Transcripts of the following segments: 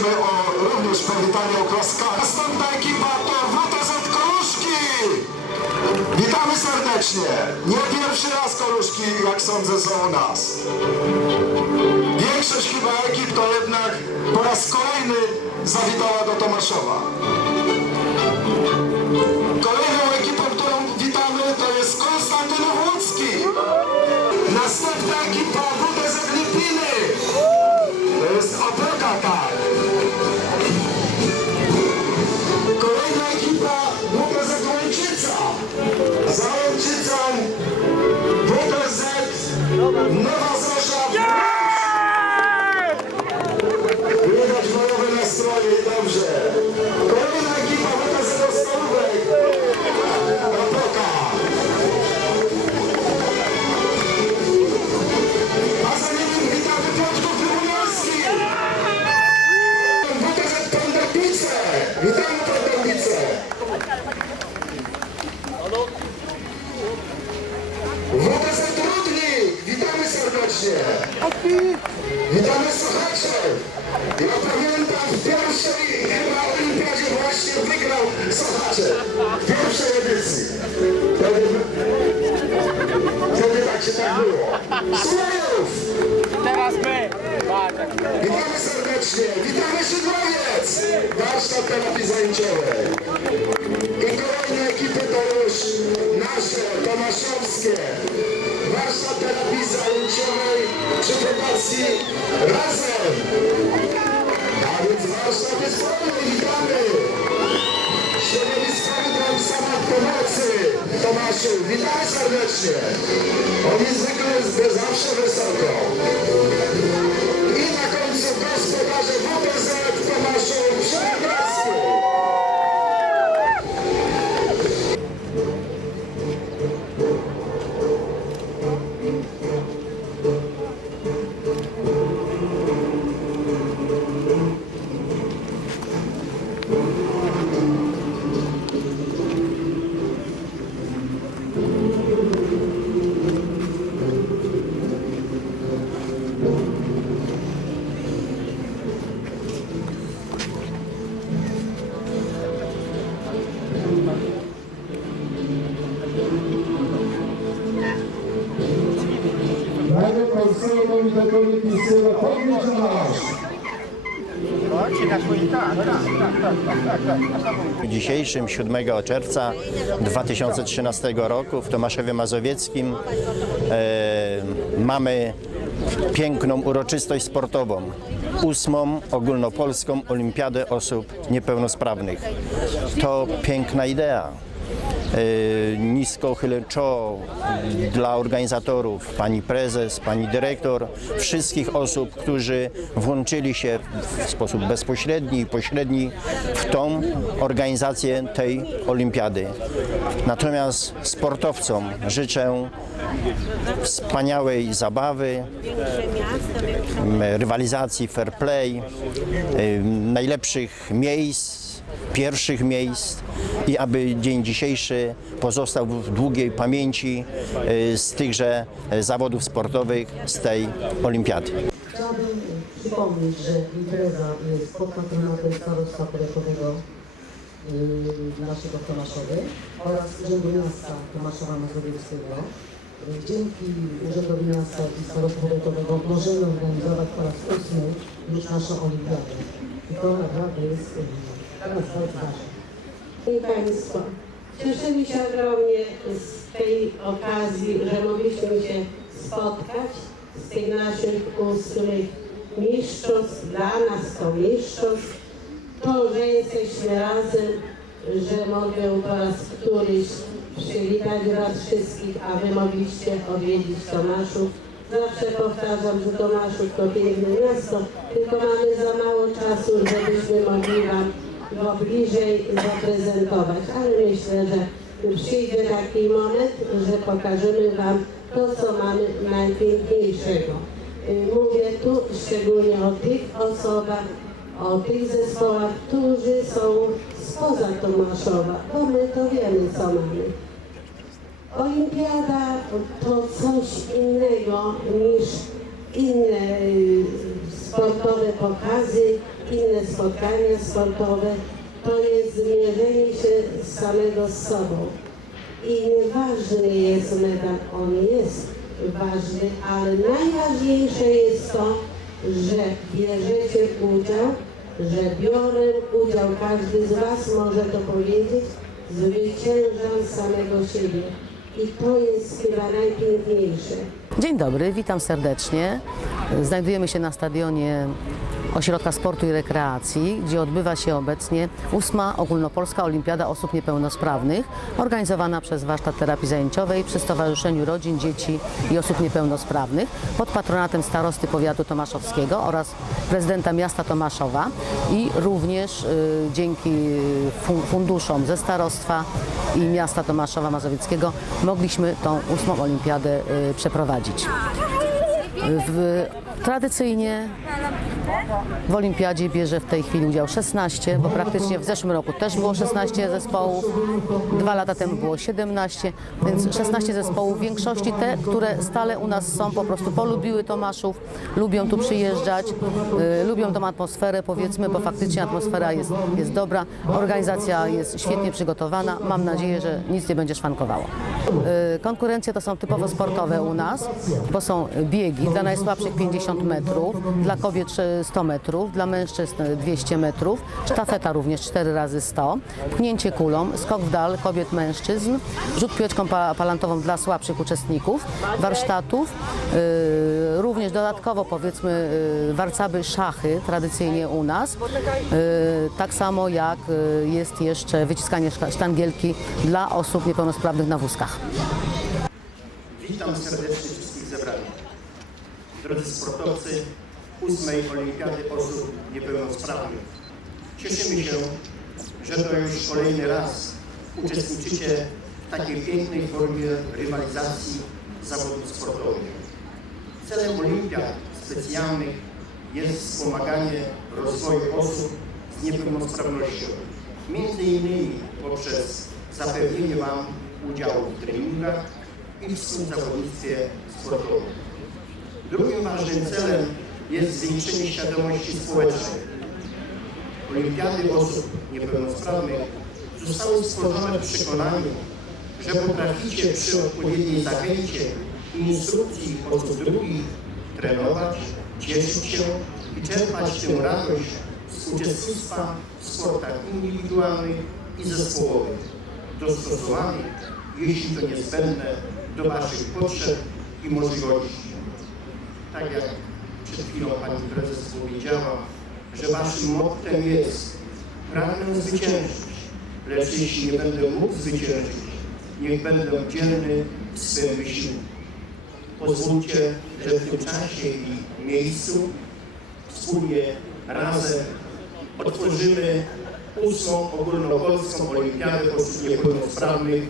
prosimy o również powitanie oklaskami. Następna ekipa to WTZ Koluszki! Witamy serdecznie! Nie pierwszy raz Koluszki, jak sądzę, są u nas. Większość chyba ekip to jednak po raz kolejny zawitała do Tomaszowa. No! Tak było. Teraz my! Witamy serdecznie! Witamy Szydłowiec! Warsztat terapii zajęciowej. I kolejne ekipy to już nasze, tomaszowskie. Warsztat terapii zajęciowej przy fundacji Razem. A więc warsztat jest pełny, witamy! Środowiskowy dom samopomocy Tomaszu, witamy serdecznie! Zwykle jest zawsze wysoko. Komitetu Olimpijskiego podnieść nasz. W dzisiejszym 7 czerwca 2013 roku w Tomaszewie Mazowieckim e, mamy piękną uroczystość sportową. Ósmą ogólnopolską olimpiadę osób niepełnosprawnych. To piękna idea. E, Nisko chylę czoło dla organizatorów, pani prezes, pani dyrektor, wszystkich osób, którzy włączyli się w sposób bezpośredni i pośredni w tą organizację tej olimpiady. Natomiast sportowcom życzę wspaniałej zabawy, rywalizacji fair play, y, najlepszych miejsc, pierwszych miejsc i aby dzień dzisiejszy pozostał w długiej pamięci y, z tychże y, zawodów sportowych, z tej olimpiady. Chciałabym przypomnieć, że impreza jest pod patronatem Starostwa Powiatowego yy, naszego Tomaszowy oraz Urzędu Miasta Tomaszowa Mazowieckiego. Yy, Dzięki Urzędowi Miasta i Starostwa Powiatowego możemy organizować po raz ósmy już naszą olimpiadę. I to naprawdę jest Szanowni Państwo, cieszymy się ogromnie z tej okazji, że mogliśmy się spotkać z tych naszych ósmych mistrzostw, dla nas to mistrzostw. To, że jesteśmy razem, że mogę po raz któryś przywitać Was wszystkich, a Wy mogliście odwiedzić Tomaszów. Zawsze powtarzam, że Tomaszów to piękne miasto, tylko mamy za mało czasu, żebyśmy mogli Wam go bliżej zaprezentować, ale myślę, że przyjdzie taki moment, że pokażemy Wam to, co mamy najpiękniejszego. Y, Mówię tu szczególnie o tych osobach, o tych zespołach, którzy są spoza Tomaszowa, bo my to wiemy, co mamy. Olimpiada to coś innego niż inne y, sportowe pokazy inne spotkania sportowe, to jest zmierzenie się samego z sobą. I nieważny jest medal, on jest ważny, ale najważniejsze jest to, że bierzecie udział, że biorę udział, każdy z Was może to powiedzieć, zwyciężam samego siebie. I to jest chyba najpiękniejsze. Dzień dobry, witam serdecznie. Znajdujemy się na stadionie Ośrodka Sportu i Rekreacji, gdzie odbywa się obecnie ósma ogólnopolska Olimpiada Osób Niepełnosprawnych, organizowana przez Warsztat Terapii Zajęciowej przy Stowarzyszeniu Rodzin, Dzieci i Osób Niepełnosprawnych pod patronatem starosty powiatu tomaszowskiego oraz prezydenta miasta Tomaszowa i również y, dzięki fun- funduszom ze starostwa i miasta Tomaszowa Mazowieckiego mogliśmy tą ósmą olimpiadę y, przeprowadzić. W, tradycyjnie w olimpiadzie bierze w tej chwili udział 16, bo praktycznie w zeszłym roku też było 16 zespołów, dwa lata temu było 17, więc 16 zespołów, w większości te, które stale u nas są, po prostu polubiły Tomaszów, lubią tu przyjeżdżać, y, lubią tą atmosferę powiedzmy, bo faktycznie atmosfera jest, jest dobra, organizacja jest świetnie przygotowana, mam nadzieję, że nic nie będzie szwankowało. Y, Konkurencje to są typowo sportowe u nas, bo są biegi dla najsłabszych 50 metrów, dla kobiet 100 metrów, dla mężczyzn 200 metrów, sztafeta również 4 razy 100, pchnięcie kulą, skok w dal kobiet, mężczyzn, rzut piłeczką pa- palantową dla słabszych uczestników, warsztatów, y, również dodatkowo powiedzmy y, warcaby szachy tradycyjnie u nas, y, tak samo jak jest jeszcze wyciskanie sztangielki dla osób niepełnosprawnych na wózkach. Witam serdecznie. Drodzy sportowcy ósmej Olimpiady Osób Niepełnosprawnych. Cieszymy się, że to już kolejny raz uczestniczycie w takiej pięknej formie rywalizacji zawodów sportowych. Celem olimpiad specjalnych jest wspomaganie rozwoju osób z niepełnosprawnością. Między innymi poprzez zapewnienie Wam udziału w treningach i współzawodnictwie sportowym. Drugim ważnym celem jest zwiększenie świadomości społecznej. Olimpiady osób niepełnosprawnych zostały stworzone w przekonaniu, że potraficie przy odpowiedniej zachęcie i instrukcji osób drugich trenować, cieszyć się i czerpać tę radość z uczestnictwa w sportach indywidualnych i zespołowych, dostosowanych, jeśli to niezbędne, do Waszych potrzeb i możliwości. Tak jak przed chwilą Pani Prezes powiedziała, że Waszym mottem jest pragnę zwyciężyć, lecz jeśli nie będę mógł zwyciężyć, niech będę dzielny w swym wysiłku. Pozwólcie, że w tym czasie i miejscu wspólnie, razem otworzymy ósmą ogólnopolską Olimpiadę Osób Niepełnosprawnych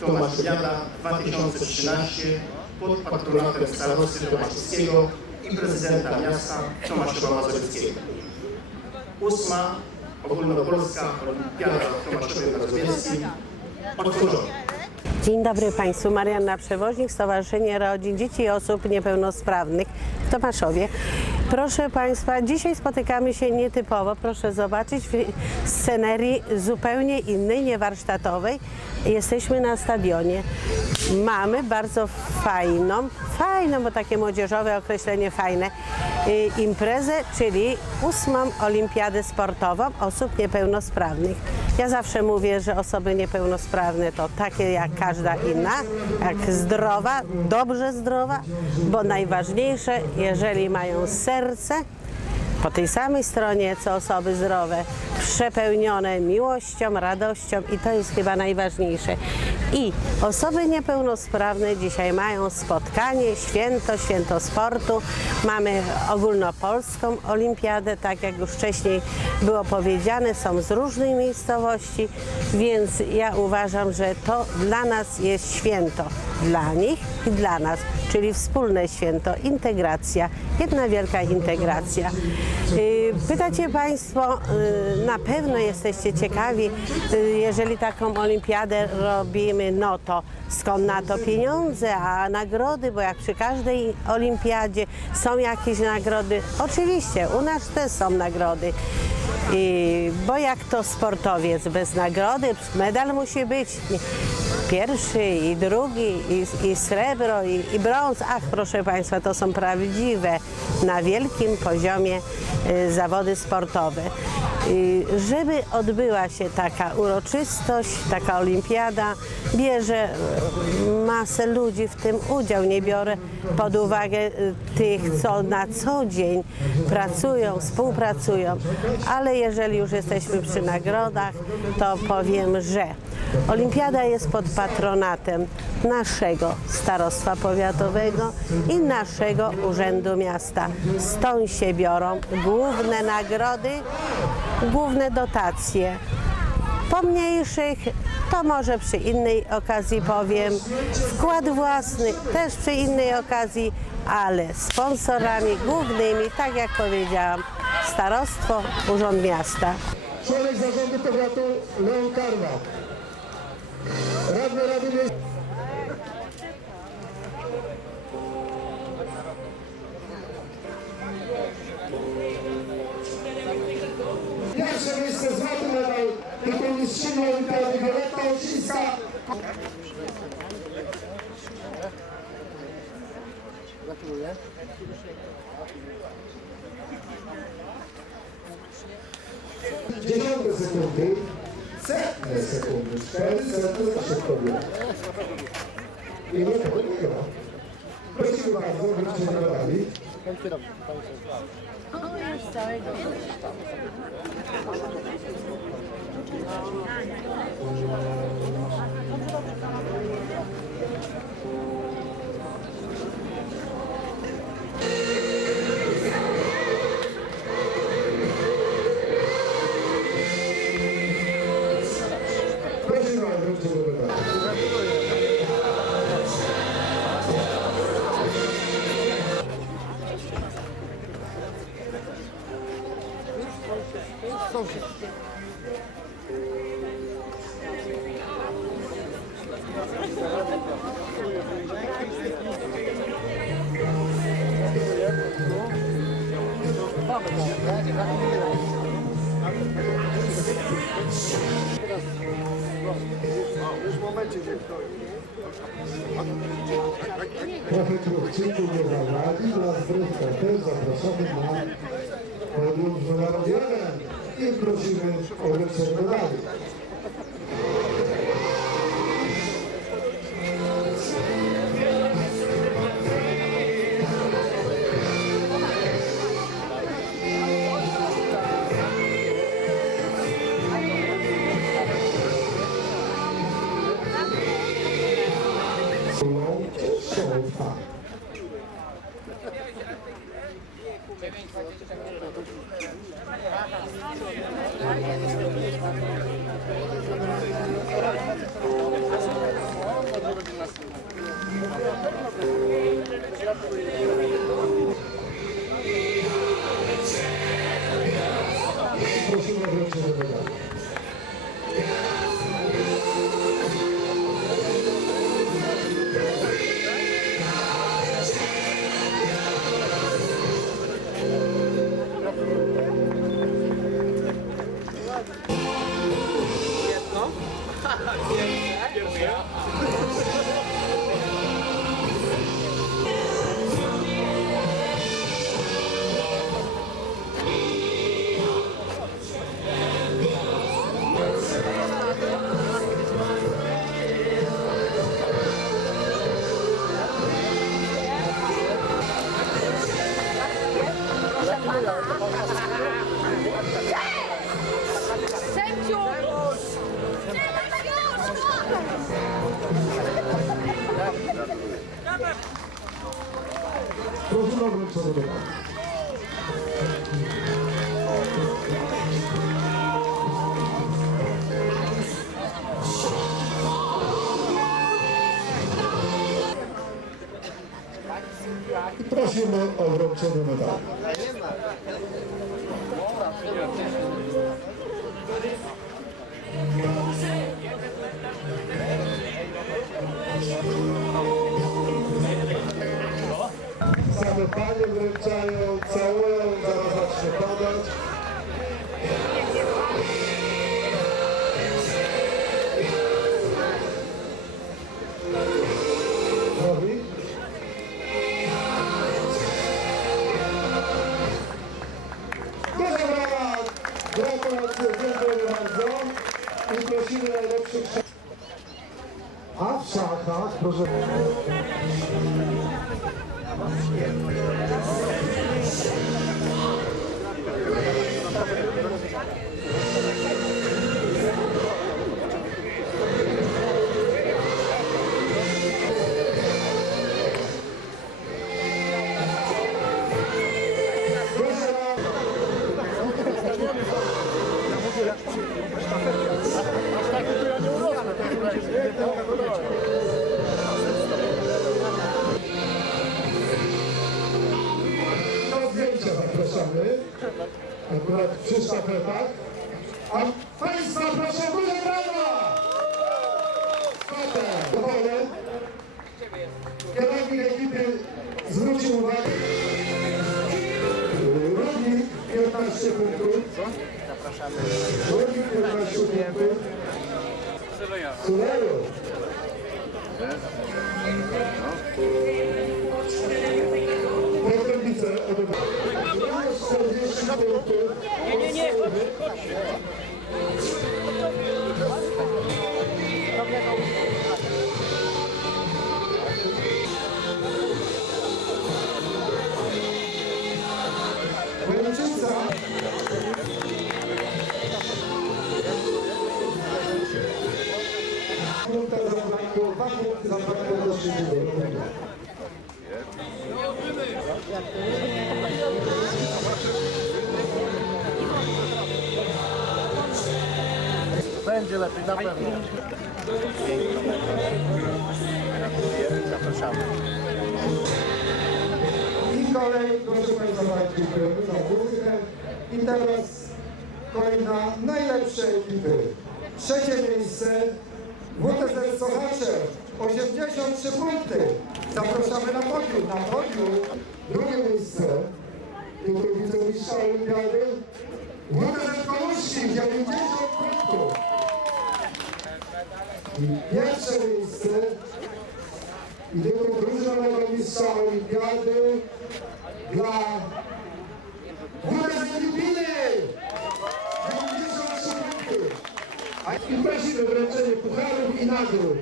Tomaszowiada 2013 pod patronatem starosty tomaszowskiego i prezydenta miasta Tomaszowa Mazowieckiego. Ósma ogólnopolska Olimpiada w Tomaszowie Mazowieckim otworzona. Dzień dobry Państwu, Marianna Przewoźnik, Stowarzyszenie Rodzin Dzieci i Osób Niepełnosprawnych w Tomaszowie. Proszę Państwa, dzisiaj spotykamy się nietypowo, proszę zobaczyć, w scenerii zupełnie innej, niewarsztatowej. Jesteśmy na stadionie. Mamy bardzo fajną, fajną, bo takie młodzieżowe określenie fajne, y, imprezę, czyli ósmą olimpiadę sportową osób niepełnosprawnych. Ja zawsze mówię, że osoby niepełnosprawne to takie jak każda inna, jak zdrowa, dobrze zdrowa, bo najważniejsze, jeżeli mają serce, po tej samej stronie co osoby zdrowe, przepełnione miłością, radością i to jest chyba najważniejsze. I osoby niepełnosprawne dzisiaj mają spotkanie, święto, święto sportu. Mamy ogólnopolską olimpiadę, tak jak już wcześniej było powiedziane, są z różnej miejscowości, więc ja uważam, że to dla nas jest święto, dla nich i dla nas, czyli wspólne święto, integracja, jedna wielka integracja. Yy, Pytacie Państwo, yy, na pewno jesteście ciekawi, y, jeżeli taką olimpiadę robimy, no to skąd na to pieniądze, a nagrody, bo jak przy każdej olimpiadzie są jakieś nagrody. Oczywiście, u nas też są nagrody. I, bo jak to sportowiec bez nagrody, medal musi być pierwszy i drugi i, i srebro i, i brąz. Ach, proszę Państwa, to są prawdziwe na wielkim poziomie y, zawody sportowe. Y, żeby odbyła się taka uroczystość, taka olimpiada, bierze y, masę ludzi w tym udział. Nie biorę pod uwagę y, tych, co na co dzień pracują, współpracują, ale jeżeli już jesteśmy przy nagrodach, to powiem, że Olimpiada jest pod patronatem naszego starostwa powiatowego i naszego Urzędu Miasta. Stąd się biorą główne nagrody, główne dotacje. Pomniejszych to może przy innej okazji powiem. Wkład własny też przy innej okazji, ale sponsorami głównymi, tak jak powiedziałam, starostwo, Urząd Miasta. Członek zarządu powiatu Leon Karwat. Radny Rady 19 letalczysta. Gratuluję. Dziesiąte sekundy, você sekundy, cztery setne zawsze problem. I nie powinno. Prosimy bardzo, wróćcie do rali. Kogo jest całego? Thank you. Trochę kruchciku nie dla zdrówka też zapraszamy na podium z numerem 1 i prosimy o wręczenie medali. Prosimy o wręczenie medali. I prosimy o wręczenie medali. Same panie wręczają, całują, zaraz zacznę podać. Robi? Duża brawa! Gratulacje, dziękuję bardzo. I prosimy najlepszych szachów. A w szachach, proszę... Proszę zapraszamy. Akurat przy sztafetach. A Państwa proszę, duże brawa! Powolę. Kierownik ekipy zwrócił uwagę. Rodnik 15 punktów. Rodnik 15 punktów. Suleju. Potrąbice odebrane. 40 punktów. Nie, nie, nie, Łęczyca. Punkta zabrakło, dwa punkty zabrakło do trzeciego. Będzie lepiej, na pewno. Zapraszamy. I kolej, proszę Państwa, za muzykę. I teraz kolejna najlepsze ekipy. Trzecie miejsce WTZ Sochacze, 83 punkty. Zapraszamy na podium, na podium. Drugie miejsce, tytuł wicemistrza Olimpiady, WTZ Koluszki, 90 punktów. Pierwsze miejsce idzie do drużynowego mistrza olimpiady dla Góra z Lubiny! 98 punktów! I prosimy wręczenie pucharów i nagród.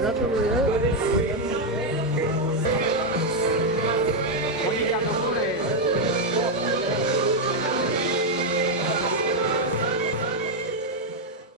Gratuluję.